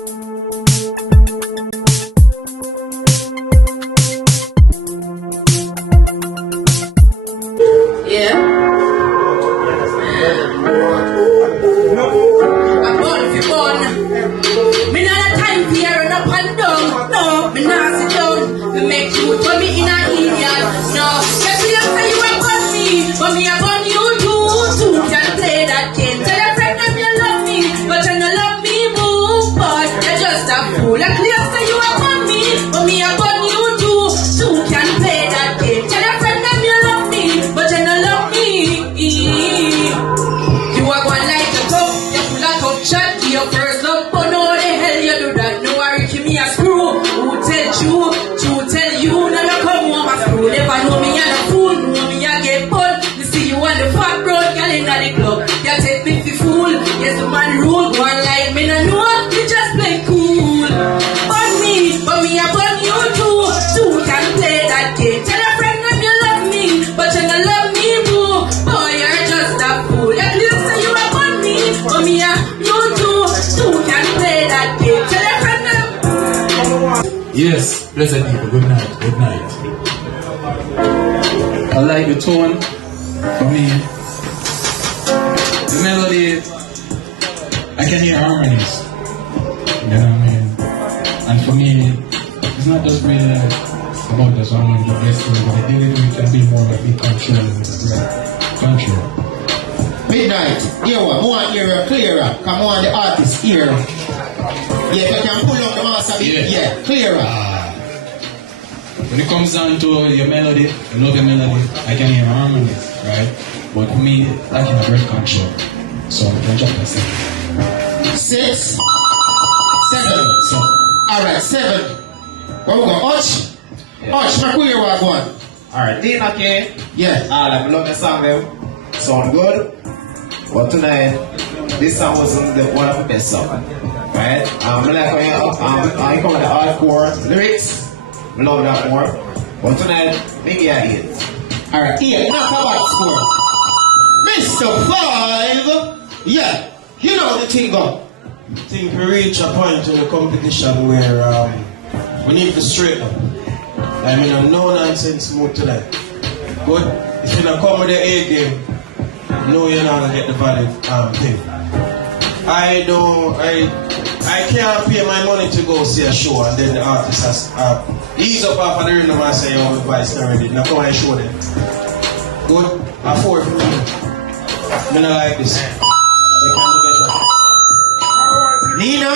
Me not a time for run up and down. No, me not sit down. Me make you for me in a idiot. No, yes, you say you ain't got me, but me I got you too. Two can play that game. Tell your friend them you love me, but you don't love me, boo. But you're just a fool. Like clear say you ain't got me, but me I got you too. Two can play that game. Tell your friend them you love me, but you don't love me. You are one like a top, you full of top shot, your first love. Never know me and a fool, know me I get pulled. You see you on the fat road, girl in the club. You take me for fool, yes the man rule. One like me no know, you just play cool. But me I burn you too. Two can play that game. Tell a friend that you love me, but you don't love me, boo. Boy, you're just a fool. At least say you are burn me, but me and you too. Two can play that game. Tell a friend that. Yes, blessed people, good night, good night. I like the tone for me. The melody, I can hear harmonies. You know what I mean? And for me, it's not just really about the song and the best way, but the delivery can be more like big control with the right control. Midnight, here one, more ear clearer. Come on, the artist ear. Yeah, you can pull up the master beat. Yeah, clearer. When it comes down to your melody, I love your melody, I can hear harmony, right? But for me, I can have great control. So I can drop myself. 6, 7. So, alright, 7. What we got? Arch? Arch, my queer one. Alright, Dean, okay? Yeah. I love the song, them. Sound good. But tonight, this song wasn't one of the best songs. Right? Like when I come with the hardcore lyrics. Love that more. But tonight, maybe I hate. Alright, yeah, enough about score. Mr. 5. Yeah, you know the thing go. I think we reach a point in the competition where we need to straighten up. I mean, a no nonsense mood tonight. But if you don't come with the A game, no, you're not gonna get the valid thing. I can't pay my money to go see a show and then the artist has ease up off of the rhythm and say, oh, the vice already. Now come and show them. Good, afford for me. I don't like this. You can't get Nina?